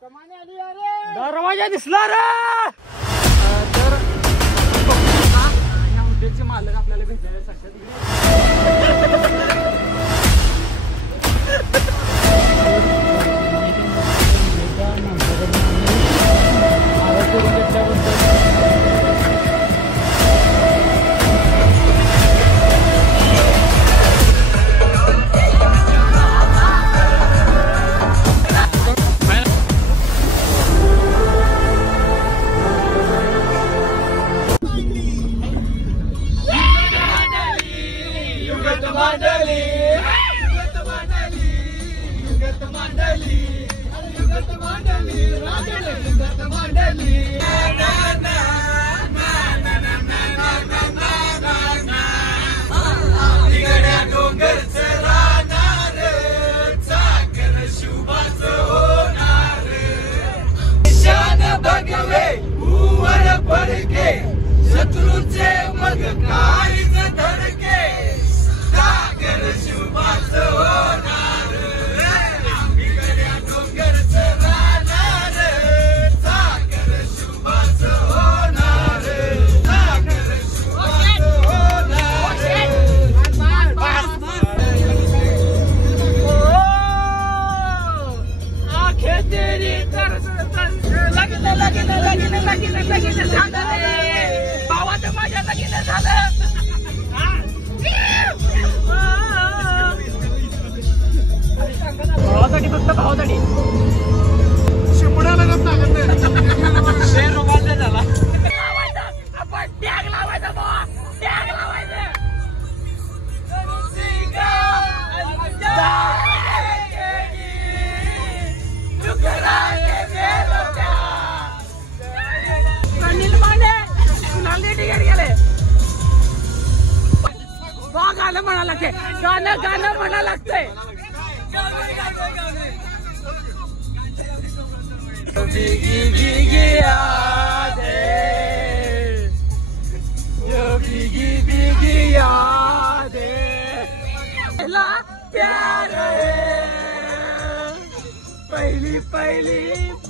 दरवाजा दिसला रे. तर ह्या हॉटेलचे मालक आपल्याला भेटायला सांगतात. शत्रूचे मग काळीज धडके सागर शुभाचं होणार. आम्ही गड्या डोंगरचं राहणार. सागर शुभाचं होणार. सागर शुभाचं होणार. आंखें तेरी तरस लगीन लगीन लगीन लगीन लगीन झालं रे. भावाचं माझ्या लगीन झालं. भावासाठी फक्त भावासाठी शिपड्या लगत लागत नाही. शेर रोगाचा झाला. आपण टॅग लावायचा भावा. टॅग लावायचं. अनिल माने नांदेड गेले. गाणं म्हणा लागते. गाणं म्हणा लागतंय. भीगी भीगी यादें, जो भीगी भीगी यादें, पहला प्यार है, पहली पहली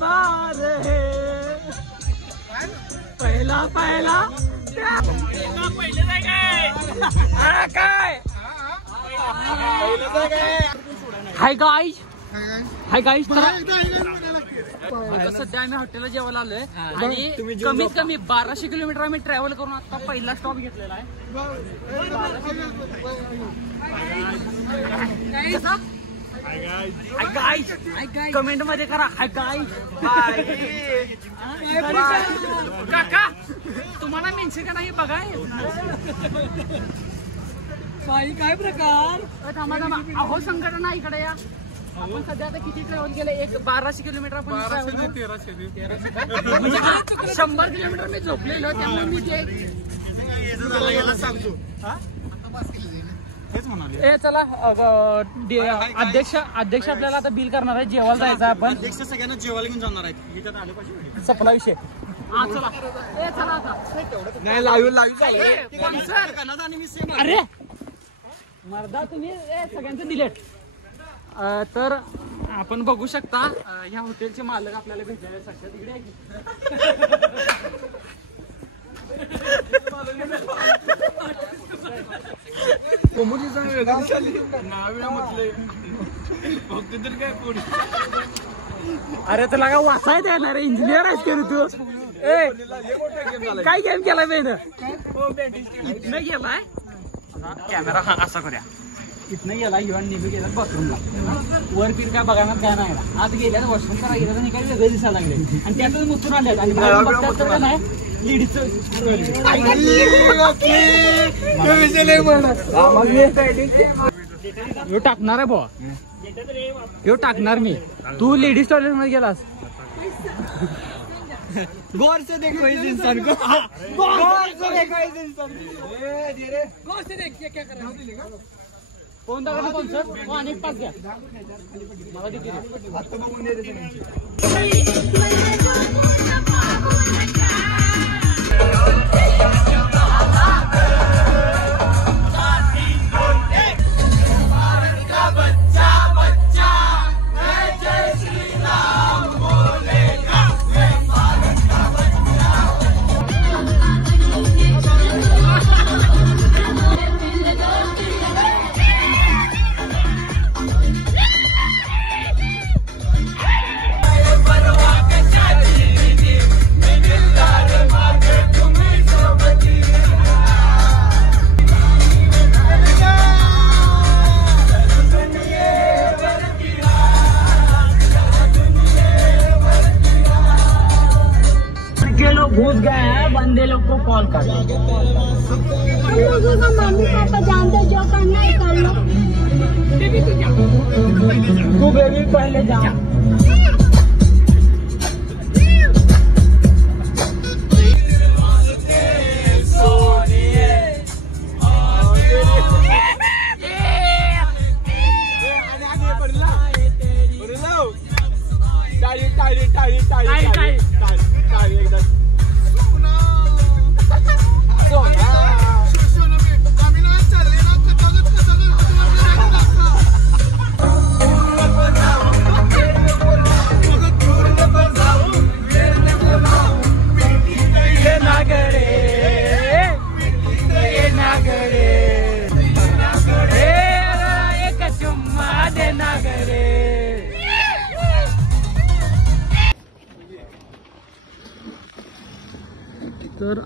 बार है, पहला पहला प्यार. Hi guys. Hi guys. सध्या आम्ही हॉटेलला जेवायला आलोय आणि कमीत कमी 1200 किलोमीटर आम्ही ट्रॅव्हल करून आता पहिला स्टॉप घेतलेला आहे. कमेंट मध्ये करा हाय गाईज. काका तुम्हाला मेन्शन करा हे बघा. बाई काय प्रकार. थांबा अहो संघटना इकडे या. आपण सध्या आता किती ट्रॅव्हल केलं. 1200 किलोमीटर आपण 100 किलोमीटर मी झोपलेलो त्यामुळे मी ते चला अध्यक्ष आपल्याला आता बिल करणार आहे. जेवायला जायचं आपण. अध्यक्ष सगळ्यांना जेवायला घेऊन जाणार आहेत. सपना विषय. नाही लाईव्ह अरे मर्दा तुम्ही सगळ्यांचं डिलेट. तर आपण बघू शकता ह्या हॉटेलचे मालक आपल्याला भेटायला सांगतात. तिकडे अरे तुला का वाचायचं येणार इंजिनियर आहेस का तू. काय गेम केलाय बेन. इथनं गेलाय कॅमेरा हा असा करूया. इथनं गेला युवा निघू गेला बाथरूमला. वर पीर काय बघायला काय नाही. आत गेल्या वॉशरूम करा गेला तर काही वेगळे दिसायला लागले आणि त्यातच मुतून आले. आणि लेडीजचं ह्यो टाकणार आहे भावा. ह्यो टाकणार मी. तू लेडीज टॉयलेट मध्ये गेलास. गौर से देखो इस इंसान को. गौर से देखो इस इंसान को. गौर से देखिए क्या कर रहा है. कोण दाखवतो कोण सर. आणि पाच घ्या मला किती बच्चा बच्चा जय श्री राम बोल. सबको कॉल कर दो। हम लोगों का मम्मी पापा जानते जो करना है कर लो। तू बेबी पहले जा। तर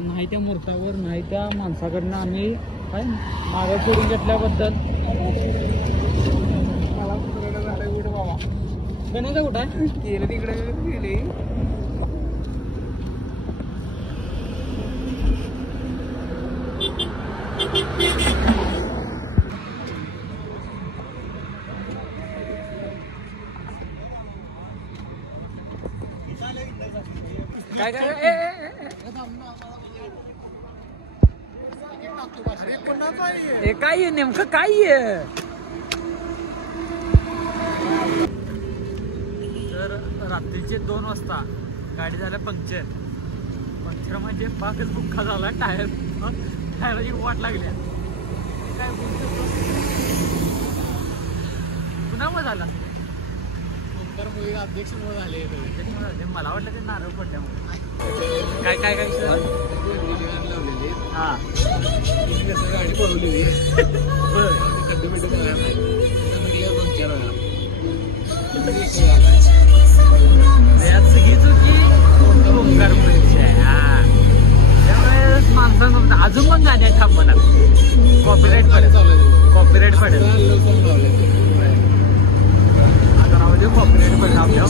नाही त्या मूर्तावर नाही त्या माणसाकडनं आम्ही काय मागे पुढून घेतल्याबद्दल गणाचा कुठं आहे गेलं तिकडे गेले काय काय काय नेमकं काय तर रात्रीचे 2 वाजता गाडी झाल्या पंक्चर म्हणजे पाकच बुक्का झाला टायराची वाट लागल्या काय पुन्हा मग झाला अध्यक्ष झाले मला वाटलं ते नारळ पडल्यामुळे काय काय काय हा गाडी पळवली सगळी चुकी ओंकार त्यामुळे माणसांना अजून पण गाड्या थांबणार कॉपीराईट पडेल कॉपीराईट पडेल आता राहू दे कॉपीराईट पडेल आपल्या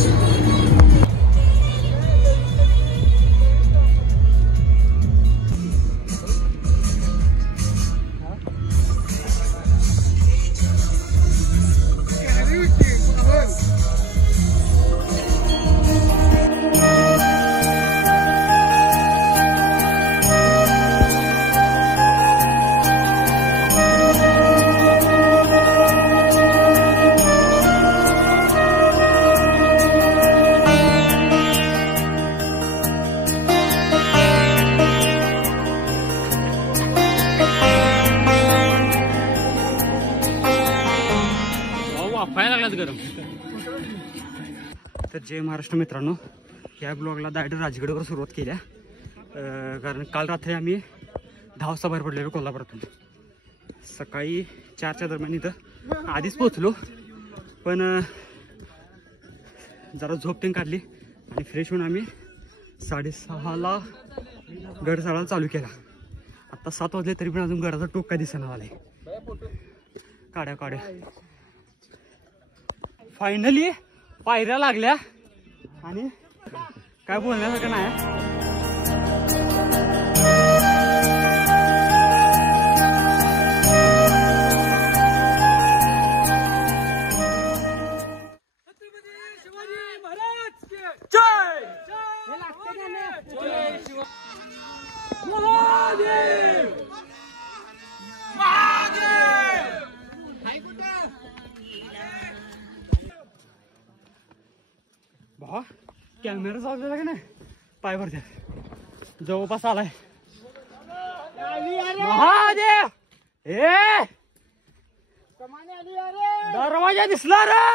तर जय महाराष्ट्र मित्रांनो, या ब्लॉगला डायरेक्ट राजगडवर सुरुवात केल्या कारण काल रात्री आम्ही 10 वाजता बाहेर पडलेलो कोल्हापुरातून. सकाळी 4च्या दरम्यान इथं आधीच पोचलो पण जरा झोप तीन काढली आणि फ्रेश होऊन आम्ही 6:30ला गड चढायला चालू केला. आता 7 वाजले तरी पण अजून गडाचा टोक काय दिसेना आलाय. काड्या काड्या फायनली पायऱ्या लागल्या आणि काय बोलण्यासारखं नाही. भावा कॅमेरा चालू का नाही पाय भरत्यात जवळपास आलाय. महादेव ए दरवाजा दिसला रे.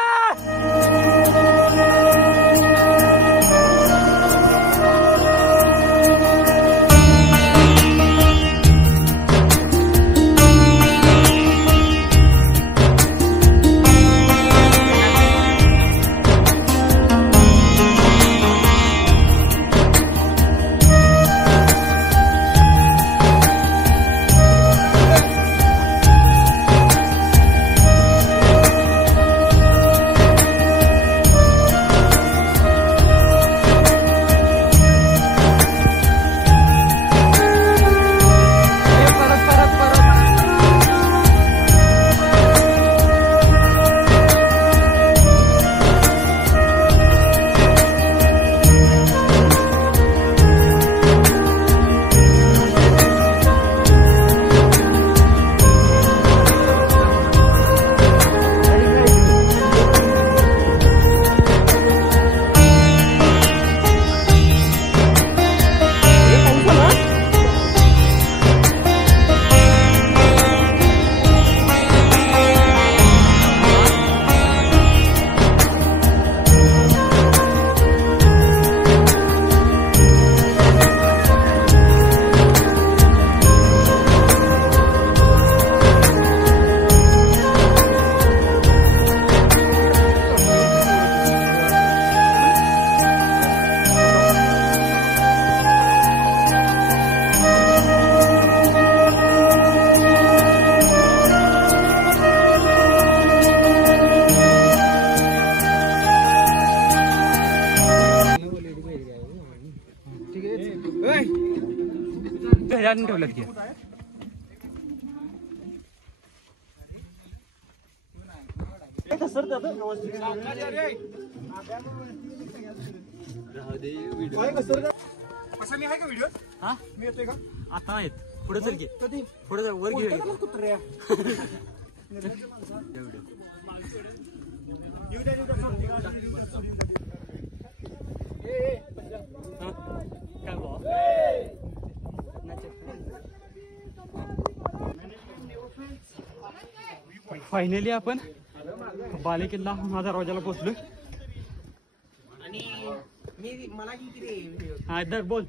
भारी आणून ठेवल्यात की. असं मी आहे का व्हिडिओ हा मी येतोय का आता नाहीत पुढे चल की कधी पुढे वर घे कुत्र्या काय भाऊ फायनली आपण बालेकिल्ला माझा दरवाजाला पोहोचलो. आणि मी मला किती हा इधर बोल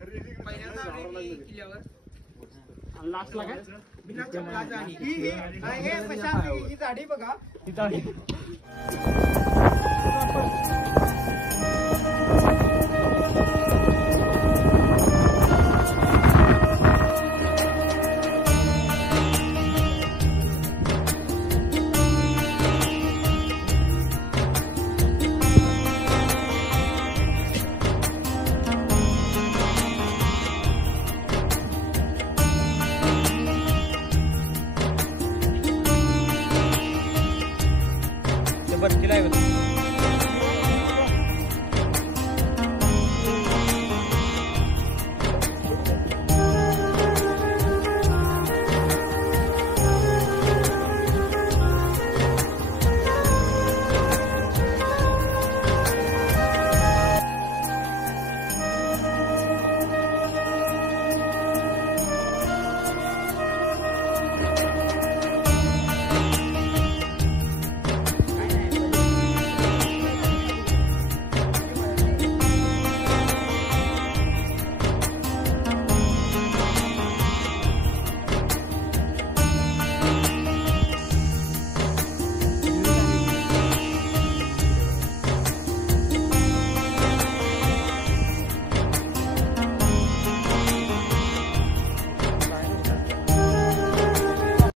पहिल्यांदा आलोय मी किल्ल्यावर लास्टला काय बिना चपलाचा आणि ही झाडी बघा तिथं आहे.